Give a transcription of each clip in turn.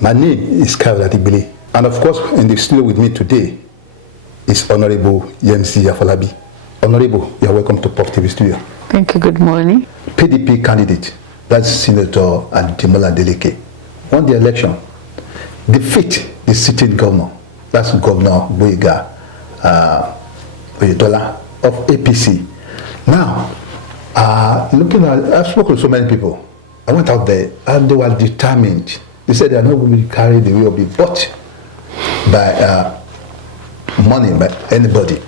My name is Kyle Adibili, and of course, in the studio with me today is Honourable Yemisi Afolabi. Honourable, you are welcome to Pop TV Studio. Thank you. Good morning. PDP candidate, that's Senator Ademola Adeleke, won the election, defeat the sitting governor, that's Governor Boyega Oyetola of APC. Now, looking at, I've spoken to so many people. I went out there and they were determined. They said they are not going to be carried away or be bought by money, by anybody.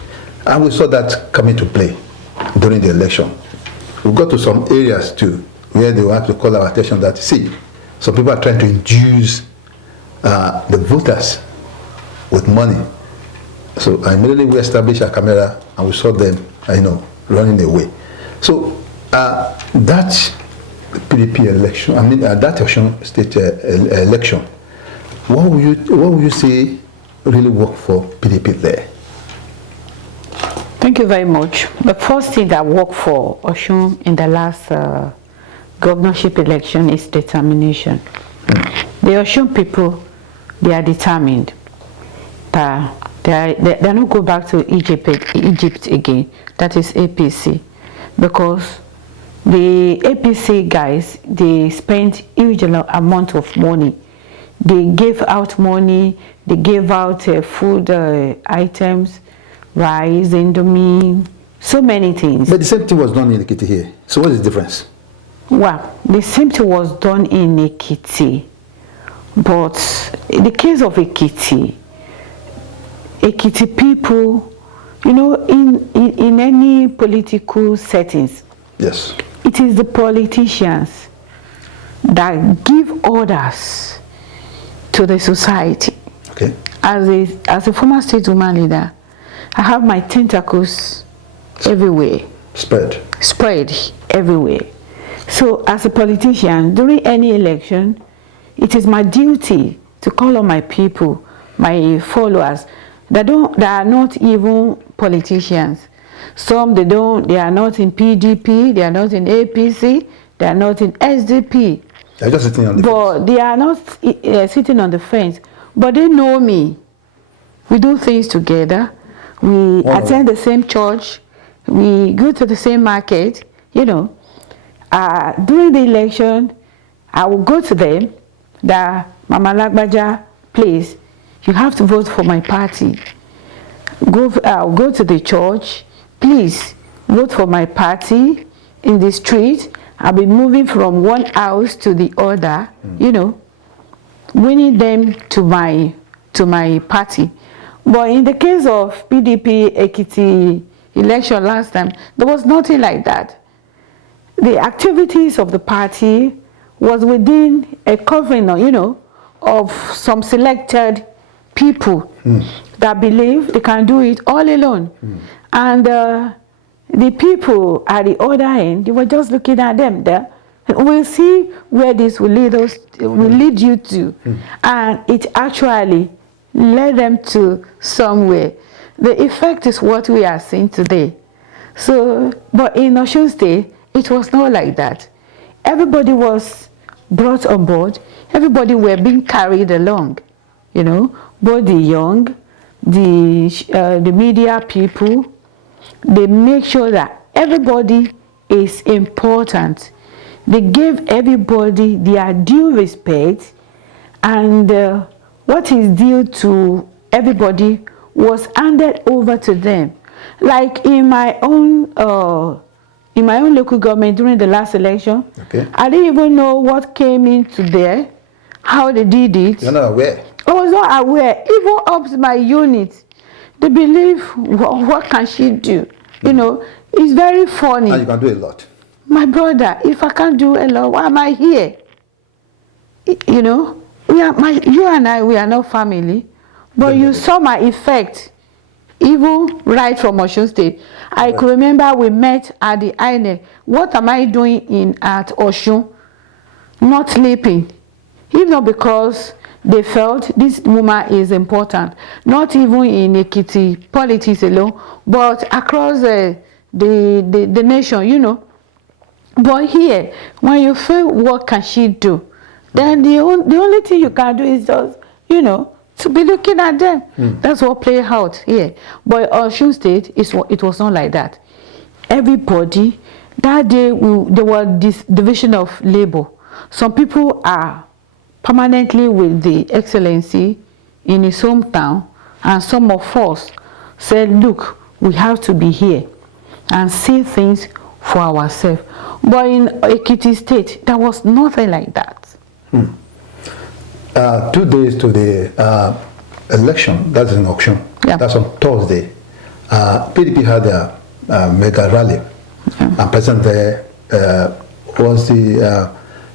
And we saw that coming to play during the election. We got to some areas too where they will have to call our attention that, see, some people are trying to induce the voters with money. So immediately we established a camera and we saw them, running away. So that PDP election, that Osun State election, what would you say really worked for PDP there? Thank you very much. The first thing that worked for Osun in the last governorship election is determination. The Osun people, they are determined. They don't go back to Egypt again. That is APC, because the APC guys, they spent huge amount of money. They gave out money. They gave out food items, rice, indomie, so many things. But the same thing was done in Ekiti here. So what is the difference? Well, the same thing was done in Ekiti, but in the case of Ekiti people, in any political settings, yes, it is the politicians that give orders to the society. Okay. As a former state woman leader, I have my tentacles everywhere. Spread everywhere. So as a politician, during any election, it is my duty to call on my people, my followers, that are not even politicians. Some they are not in PDP, they are not in APC, they are not in SDP. They're just sitting on the fence. They are not sitting on the fence. But they know me. We do things together. We attend the same church. We go to the same market. During the election, I will go to them. Mama Lagbaja, please, you have to vote for my party. I'll go to the church. Please, vote for my party. In the street, I'll be moving from one house to the other, winning them to my party. But in the case of PDP Ekiti election last time, there was nothing like that. The activities of the party was within a covenant, of some selected people that believe they can do it all alone. And the people at the other end, they were just looking at them there. We'll see where this will lead you to. And it actually led them to somewhere. The effect is what we are seeing today. So, but in Osun State, it was not like that. Everybody was brought on board. Everybody were being carried along, both the young, the media people. They make sure that everybody is important. They gave everybody their due respect, and what is due to everybody was handed over to them. Like in my own local government during the last election, okay, I didn't even know what came into there, how they did it. You're not aware? I was not aware. Even up to my unit, they believe, what can she do? It's very funny. And you can do a lot. My brother, if I can't do a lot, why am I here? You and I, we are not family, but you saw my effect, even right from Osun State. I could remember we met at the INEC. What am I doing at Osun? Not sleeping. If not because they felt this woman is important, not even in Ekiti politics alone, but across the nation, But here, when you feel what can she do, then the only thing you can do is just, to be looking at them. That's what play out here. But Osun State, it was not like that. Everybody, that day, there was this division of labor. Some people are permanently with the Excellency in his hometown, and some of us said, look, we have to be here and see things for ourselves. But in Ekiti State, there was nothing like that. 2 days to the election, that's an auction, that's on Thursday. PDP had a mega rally, and present there was the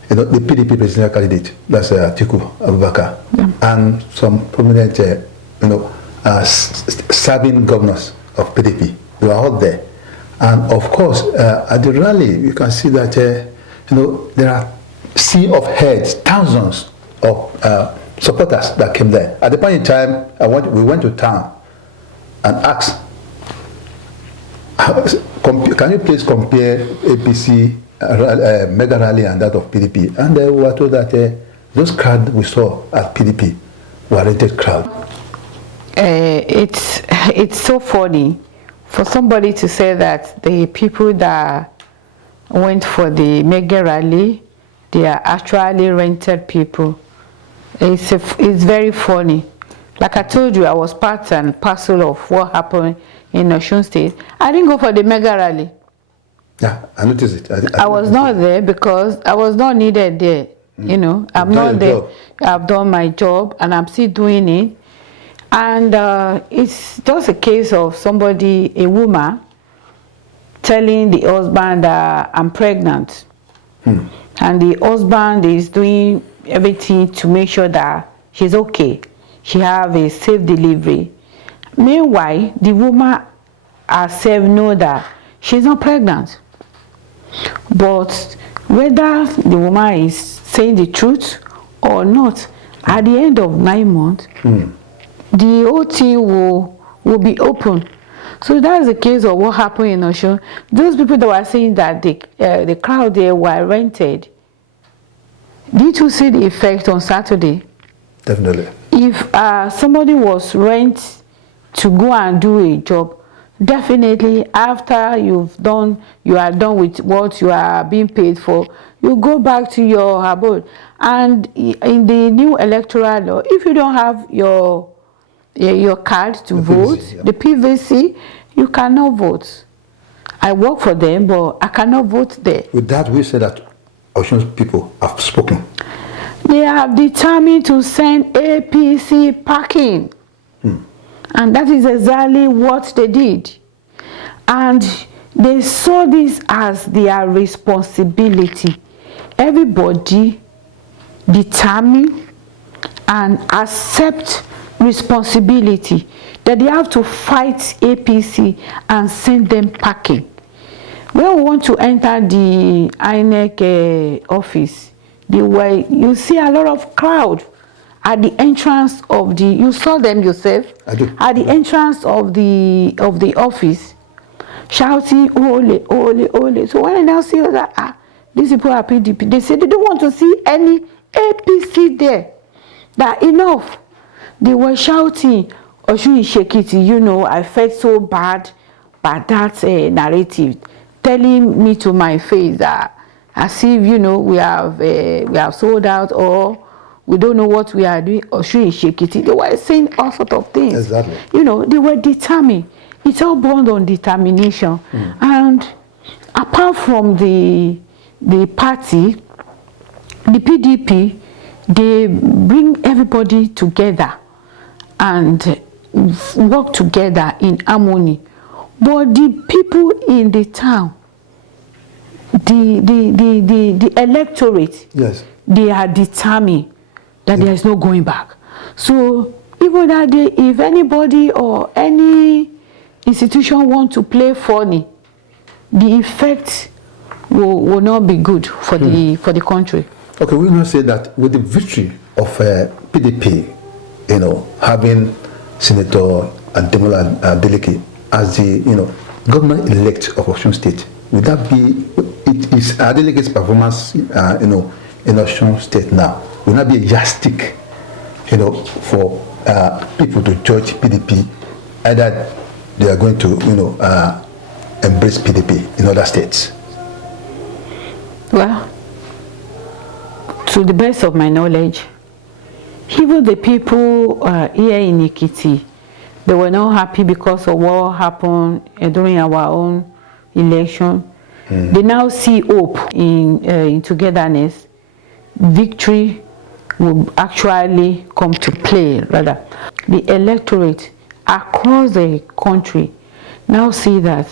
PDP Presidential Candidate, that's Atiku Abubarkar, and some prominent, serving governors of PDP. They were out there. And of course, at the rally, you can see that, there are sea of heads, thousands of supporters that came there. At the point in time, we went to town and asked, can you please compare APC mega rally and that of PDP? And we were told that those crowds we saw at PDP were rented crowd. It's so funny for somebody to say that the people that went for the mega rally, they are actually rented people. It's very funny. Like I told you, I was part and parcel of what happened in Osun State. I didn't go for the mega rally. Yeah, I noticed it. I was not there because I was not needed there. I'm not there. I've done my job and I'm still doing it. And it's just a case of somebody, a woman, telling the husband that I'm pregnant. And the husband is doing everything to make sure that she's okay. She have a safe delivery. Meanwhile, the woman herself knows that she's not pregnant. But whether the woman is saying the truth or not, at the end of 9 months, the whole thing will be open. So that's the case of what happened in Osun. Those people that were saying that the crowd there were rented, did you see the effect on Saturday? Definitely. If somebody was rented to go and do a job, definitely after you are done with what you are being paid for, you go back to your abode. And in the new electoral law, if you don't have your card to vote, PVC, the PVC, you cannot vote. I work for them, but I cannot vote there. With that, we say that Osun's people have spoken. They have determined to send APC packing. And that is exactly what they did. And they saw this as their responsibility. Everybody determine and accept responsibility that they have to fight APC and send them packing. When we want to enter the INEC office, you see a lot of crowd at the entrance of the, you saw them yourself, I do. At the entrance of the office, shouting, ole, ole, ole. So when I now see that, these people are PDP, they say they don't want to see any APC there. That enough. They were shouting, Osun Ishekiti, I felt so bad by that narrative, telling me to my face that as if, we have sold out or we don't know what we are doing. Osun Ishekiti. They were saying all sorts of things. Exactly. They were determined. It's all born on determination. And apart from the party, the PDP, they bring everybody together and work together in harmony. But the people in the town, the electorate, yes, they are determined that there is no going back. So even that day, if anybody or any institution want to play funny, the effect will not be good for the country. Okay, we will not say that with the victory of PDP, having Senator Ademola Adeleke as the governor-elect of Osun State, would that be Adeleke's performance in Osun State now? will not be a yardstick, you know, for people to judge PDP, either they are going to, you know, embrace PDP in other states? Well, to the best of my knowledge, even the people here in Ekiti, they were not happy because of what happened during our own election. They now see hope in togetherness. Victory will actually come to play, rather. The electorate across the country now see that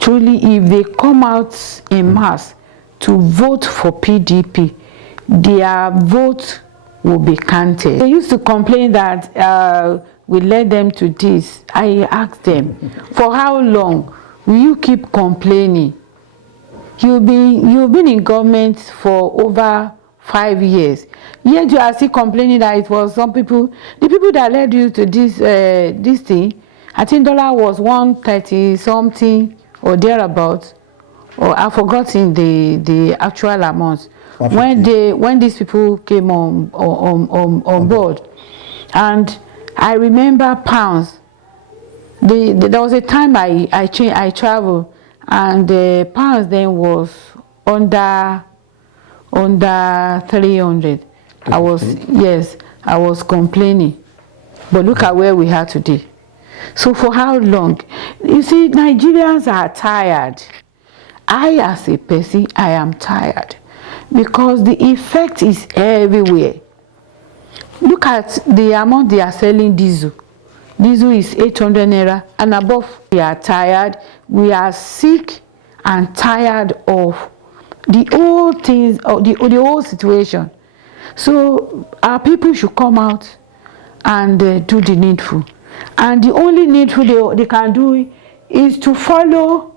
truly if they come out in mass to vote for PDP, their vote will be counted. They used to complain that we led them to this. I asked them, for how long will you keep complaining? You've been in government for over 5 years. Yet you are still complaining that it was some people, the people that led you to this thing. I think dollar was 130 something or thereabouts, or I've forgotten the actual amount. When these people came on board, and I remember pounds. There was a time I traveled, and the pounds then was under 300. I was complaining, but look at where we are today. So for how long? You see, Nigerians are tired. I, as a person, I am tired because the effect is everywhere. Look at the amount they are selling diesel. Diesel is 800 naira and above. We are tired. We are sick and tired of the old things, or the old situation. So our people should come out and do the needful. And the only needful they can do is to follow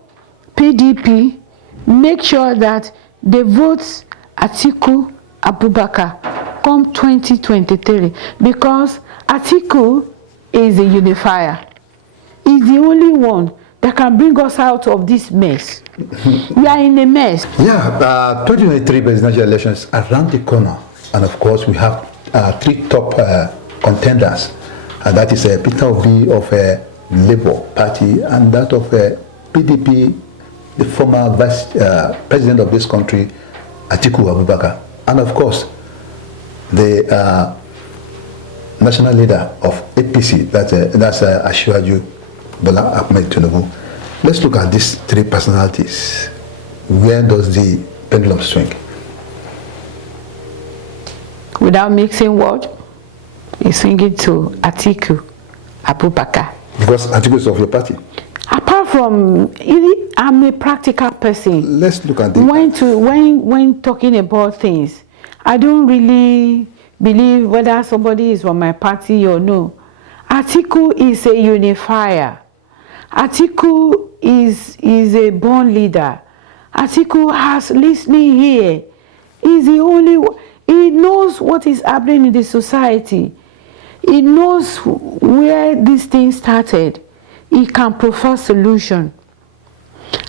PDP, make sure that they vote Atiku Abubarkar come 2023, because Atiku is a unifier. He's the only one that can bring us out of this mess. We are in a mess. Yeah, 2023 presidential elections around the corner, and of course we have 3 top contenders, and that is Peter Obi of Labour Party, and that of PDP, the former vice president of this country, Atiku Abubarkar, and of course the national leader of APC, that's Asiwaju Bola Ahmed Tinubu. Let's look at these 3 personalities. Where does the pendulum swing? Without mixing words, it's swinging to Atiku Abubarkar. Because Atiku is of your party. Apart from, I'm a practical person. Let's look at the when talking about things, I don't really believe whether somebody is from my party or no. Atiku is a unifier. Atiku is a born leader. Atiku has listening here. He's the only one. He knows what is happening in the society. He knows where this thing started. He can provide solution.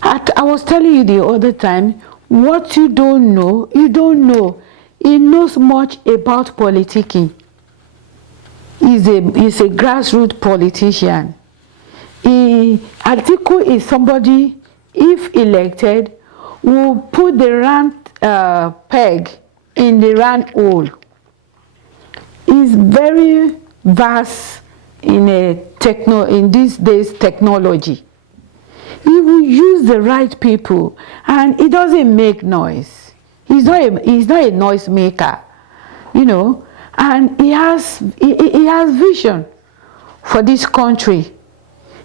I was telling you the other time, what you don't know, you don't know. He knows much about politicking. He's a grassroots politician. Atiku is somebody, if elected, will put the round peg in the round hole. He's very vast in these days technology. He will use the right people, and he doesn't make noise. He's not a noise maker, you know. And he has vision for this country.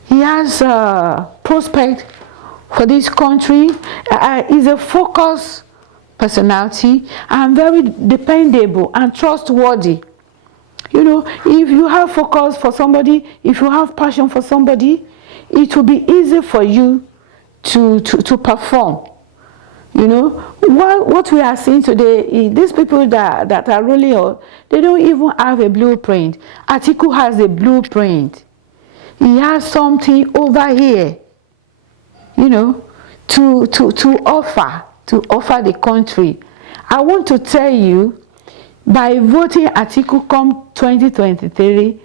He has prospect for this country. He's a focused personality and very dependable and trustworthy. You know, if you have focus for somebody, if you have passion for somebody, it will be easy for you to perform. You know, what we are seeing today, these people that are rolling out, they don't even have a blueprint. Atiku has a blueprint. He has something over here, you know, to offer the country. I want to tell you, by voting Atiku come 2023,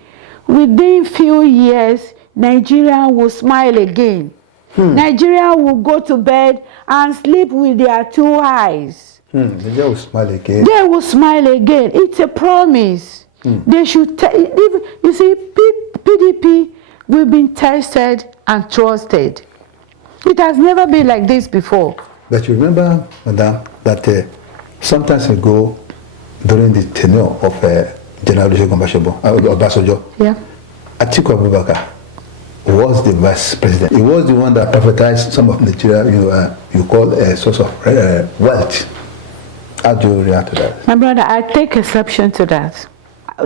within few years, Nigeria will smile again. Nigeria will go to bed and sleep with their two eyes. They will smile again. They will smile again. It's a promise. They should you see, PDP, we've been tested and trusted. It has never been like this before. But you remember, Madam, that sometimes ago, during the tenure of General Obasanjo, Atiku Abubarkar was the vice president. He was the one that privatized some of Nigeria, you call a source of wealth. How do you react to that? My brother, I take exception to that.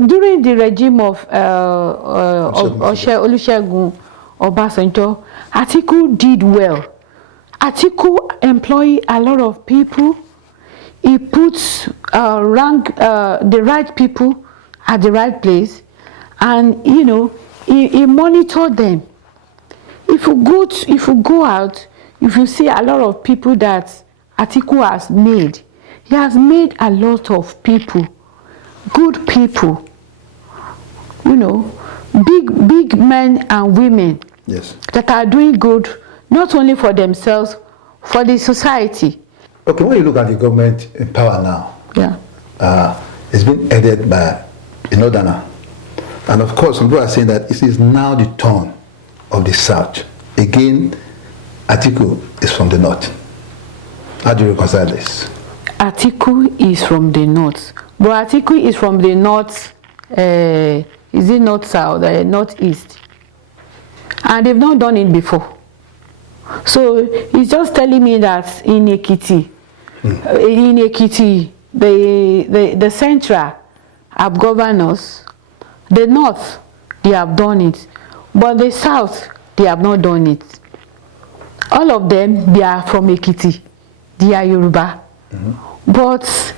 During the regime of Olusegun Obasanjo, Atiku did well. Atiku employed a lot of people. He puts the right people at the right place, and he monitored them. If you go out, if you see a lot of people that Atiku has made, he has made a lot of people, good people, big men and women, yes, that are doing good, not only for themselves, for the society. Okay, when you look at the government in power now, it's been headed by a northerner. And of course, some people are saying that it is now the turn of the South. Again, Atiku is from the North. How do you reconcile this? Atiku is from the North. But Atiku is from the North, is it North-South, North-East? And they've not done it before. So he's just telling me that in Ekiti, the Central have governors, the North, they have done it, but the South, they have not done it. All of them, they are from Ekiti, they are Yoruba. But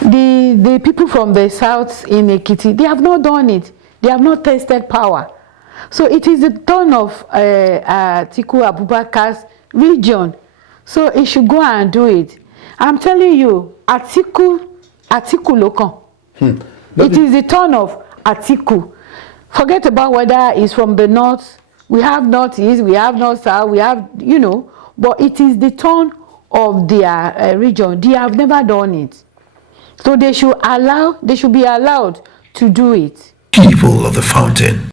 the people from the South in Ekiti, they have not done it. They have not tasted power. So it is the turn of Atiku Abubarkar's region. So he should go and do it. I'm telling you, Atiku Lokan. It is the turn of Atiku. Forget about whether he's from the North. We have North-East, we have North-South, we have, but it is the turn of their region. They have never done it. So they should be allowed to do it. People of the Fountain.